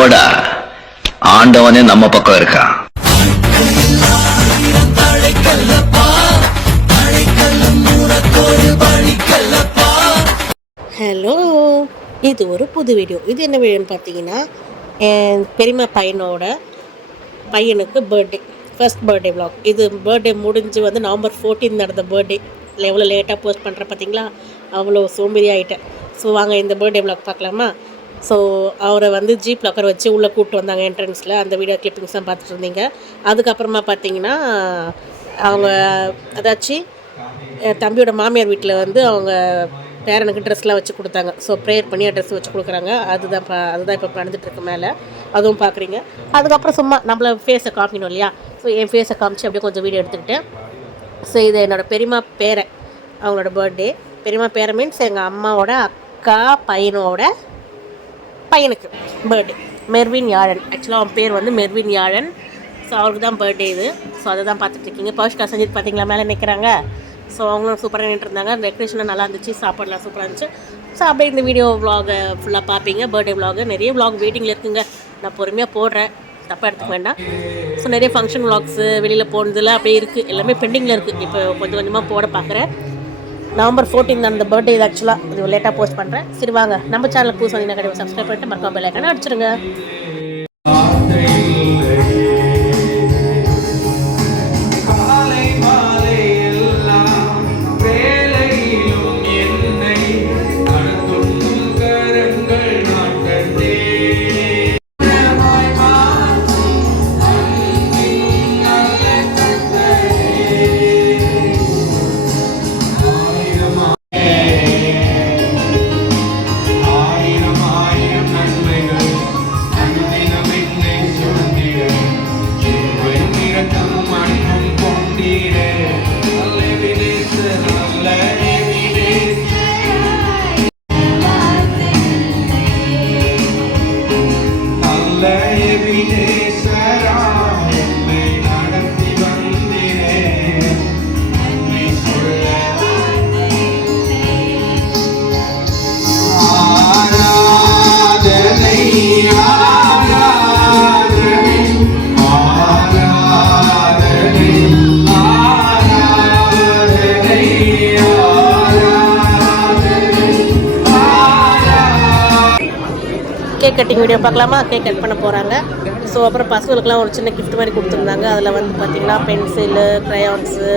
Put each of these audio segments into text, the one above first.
போடா ஆண்டவனே நம்ம பக்கம் இருக்கான் ஹலோ இது ஒரு புது வீடியோ இது என்ன வீடியோன்னு பார்த்தீங்கன்னா என் பெரியம்மா பையனோட பையனுக்கு பர்த்டே ஃபர்ஸ்ட் பர்த்டே vlog. இது பர்த்டே முடிஞ்சு வந்து நவம்பர் 14 நடந்த பர்த்டே எவ்வளோ லேட்டாக போஸ்ட் பண்ணுறேன் பார்த்தீங்களா? அவ்வளோ சோம்பேறி ஆகிட்டேன் ஸோ வாங்க இந்த பர்த்டே vlog பார்க்கலாமா? ஸோ அவரை வந்து ஜீப் உட்கார வச்சு உள்ளே கூப்பிட்டு வந்தாங்க என்ட்ரன்ஸில் அந்த வீடியோ கிளிப்பிங்ஸ் தான் பார்த்துட்டு இருந்தீங்க. அதுக்கப்புறமா பார்த்தீங்கன்னா அவங்க அதாச்சும் என் தம்பியோட மாமியார் வீட்டில் வந்து அவங்க பேரனுக்கு ட்ரெஸ்லாம் வச்சு கொடுத்தாங்க. ஸோ ப்ரேயர் பண்ணி ட்ரெஸ் வச்சு கொடுக்குறாங்க. அதுதான் பா அதுதான் இப்போ நடந்துட்டுருக்கு மேலே. அதுவும் பார்க்குறீங்க. அதுக்கப்புறம் சும்மா நம்மள ஃபேஸை காமிக்கணும் இல்லையா? ஸோ என் ஃபேஸை காமிச்சு அப்படியே கொஞ்சம் வீடியோ எடுத்துக்கிட்டேன் ஸோ இது என்னோடய பெரியம்மா பேரன். அவங்களோட பர்த்டே பெரியம்மா பேரன் மீன்ஸ் எங்கள் அம்மாவோட அக்கா பையனோட பையனுக்கு பர்த்டே மெர்வின் யாழன். ஆக்சுவலாக அவன் பேர் வந்து மெர்வின் யாழன். ஸோ அவருக்கு தான் பர்த்டே இது. ஸோ அதை தான் பார்த்துட்ருக்கீங்க. பவிஷ்கா சஞ்சித் பார்த்தீங்களா மேலே நிற்கிறாங்க ஸோ அவங்களும் சூப்பராக நின்றுருந்தாங்க டெக்கரேஷனும் நல்லா இருந்துச்சு. சாப்பாடுலாம் சூப்பராக இருந்துச்சு. ஸோ அப்படியே இந்த வீடியோ விலாகை ஃபுல்லாக பார்ப்பீங்க. பர்த்டே விலாகு நிறைய விலாக் வெயிட்டிங்கில் இருக்குங்க. நான் பொறுமையாக போடுறேன். தப்பாக எடுத்துக்க வேண்டாம். ஸோ நிறைய ஃபங்க்ஷன் விலாக்ஸு வெளியில் போனதில் அப்படியே இருக்குது எல்லாமே பெண்டிங்கில் இருக்குது இப்போ கொஞ்சம் கொஞ்சமாக போட பார்க்குறேன். நவம்பர் 14 அந்த பர்த்டே இது ஆக்சுவலாக இது லேட்டாக போஸ்ட் பண்ணுறேன் சரி வாங்க. நம்ம சேனலுக்கு புதுசு வந்தீங்கன்னா கண்டிப்பாக சப்ஸ்கிரைப் பண்ணிட்டு மறக்காம பெல் ஐக்கான அடிச்சிருங்க. day. கேக் கட்டிங் வீடியோ பார்க்கலாமா? கேக் கட் பண்ண போகிறாங்க ஸோ அப்புறம் பசங்களுக்குலாம் ஒரு சின்ன கிஃப்ட் மாதிரி கொடுத்துருந்தாங்க. அதில் வந்து பார்த்திங்கன்னா பென்சிலு க்ரையான்ஸு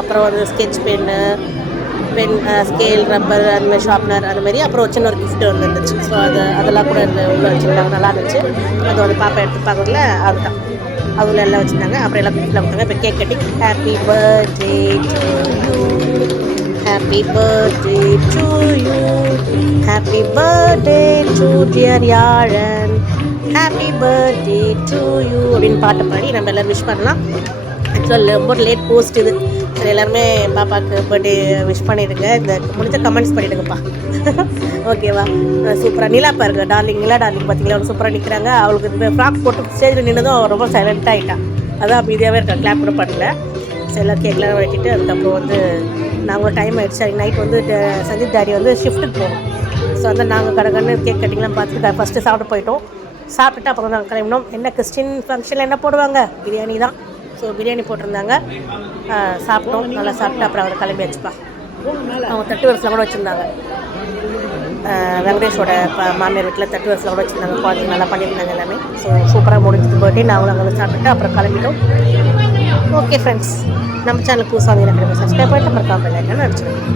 அப்புறம் வந்து sketch pen pen scale rubber அந்த மாதிரி ஷார்ப்னர் அந்த மாதிரி அப்புறம் ஒரு சின்ன ஒரு கிஃப்ட் வந்து இருந்துச்சு ஸோ அது அதெல்லாம் கூட இந்த உள்ள வச்சுருந்தாங்க. நல்லா இருந்துச்சு. அது வந்து பாப்பா எடுத்து பார்க்கறதுல அதுதான். அதில் எல்லாம் வச்சுருந்தாங்க. அப்புறம் எல்லாம் கிஃப்ட்டில் கொடுத்தாங்க. இப்போ cake cutting happy birthday Happy birthday to you. Happy you happy dear to dear Yazhan happy birthday to you அப்படின்னு பாட்டு பாடி நம்ம எல்லோரும் விஷ் பண்ணலாம். ஆக்சுவலாக ரொம்ப லேட் போஸ்ட் இது. சரி எல்லாருமே பாப்பாவுக்கு பர்த்டே விஷ் பண்ணிடுங்க. இந்த முடிஞ்ச கமெண்ட்ஸ் பண்ணிடுங்கப்பா. ஓகேவா சூப்பராக நிலா பாருங்க டார்லிங் நிலா டார்லிங் பார்த்தீங்களா அவங்க சூப்பராக நிற்கிறாங்க அவளுக்கு இந்த ஃப்ராக் போட்டு ஸ்டேஜில் நின்னதும் ரொம்ப சைலண்ட்டாக ஆகிட்டான் அதான் அமைதியாகவே இருக்கா. கிளாப் கூட பண்ணல. எல்லாம் கேக்லாம் வெட்டிட்டு அதுக்கப்புறம் வந்து நாங்கள் டைம் ஆகிடுச்சு நைட் வந்து சஞ்சீப் டாடி வந்து ஷிஃப்ட்டுக்கு போகணும் ஸோ வந்து நாங்கள் கடகன்னு கேக் கட்டிங்லாம் பார்த்துட்டு ஃபஸ்ட்டு சாப்பிட்டு போயிட்டோம். சாப்பிட்டுட்டு அப்புறம் நாங்கள் கிளம்பினோம். என்ன கிறிஸ்டின் ஃபங்க்ஷனில் என்ன போடுவாங்க? பிரியாணி தான். ஸோ பிரியாணி போட்டிருந்தாங்க. சாப்பிட்டோம். நல்லா சாப்பிட்டு அப்புறம் அவரை கிளம்பி வச்சுப்பா அவங்க தட்டு வருஷம் கூட வச்சுருந்தாங்க. வெங்கடேஷோட ப- மாமியார் வீட்டில் தட்டு வரிசையில் கூட வச்சுருந்தாங்க. குழந்தைங்க நல்லா பண்ணியிருந்தாங்க எல்லாமே. ஸோ சூப்பராக முடிஞ்சது பர்த்டே நாங்களும் அங்கே சாப்பிட்டுட்டு அப்புறம் கிளம்பிட்டோம். ஓகே ஃப்ரெண்ட்ஸ் நம்ம சேனல் புதுசாக வந்து எனக்கு சப்ஸ்கிரைப் பண்ணிட்டு அப்புறம் காம்பல் ஐக்கான அடிச்சிருக்கேன்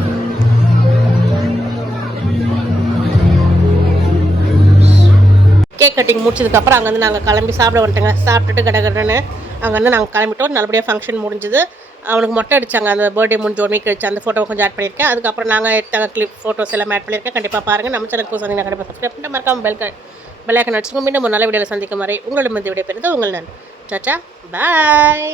கேக் கட்டிங் முடிச்சதுக்கப்புறம் அங்கேருந்து நாங்கள் கிளம்பி சாப்பிட வந்துட்டோங்க. சாப்பிட்டுட்டு கட கடன்னு அங்கேருந்து நாங்கள் கிளம்பிட்டோம். நல்லபடியாக ஃபங்க்ஷன் முடிஞ்சுது. அவனுக்கு மொட்டை அடிச்சாங்க. அந்த பர்த்டே முடிஞ்ச ஒன் வீக் கழிச்சு அந்த ஃபோட்டோ கொஞ்சம் ஆட் பண்ணியிருக்கேன். அதுக்கப்புறம் நாங்கள் எடுத்த கிளிப் ஃபோட்டோஸ் எல்லாம் ஆட் பண்ணியிருக்கேன். கண்டிப்பாக பாருங்கள் நம்ம சேனல் புதுசாக நான் கண்டிப்பாக சப்ஸ்கிரைப் பண்ணிட்டு மறக்காமல் பெல் பெல் அடிச்சுக்கோங்க. மீண்டும் ஒரு நல்ல வீடியோவில் சந்திக்கும் வரை உங்களோட மந்தி விடைய பெறுது உங்கள் நான் சாச்சா பாய்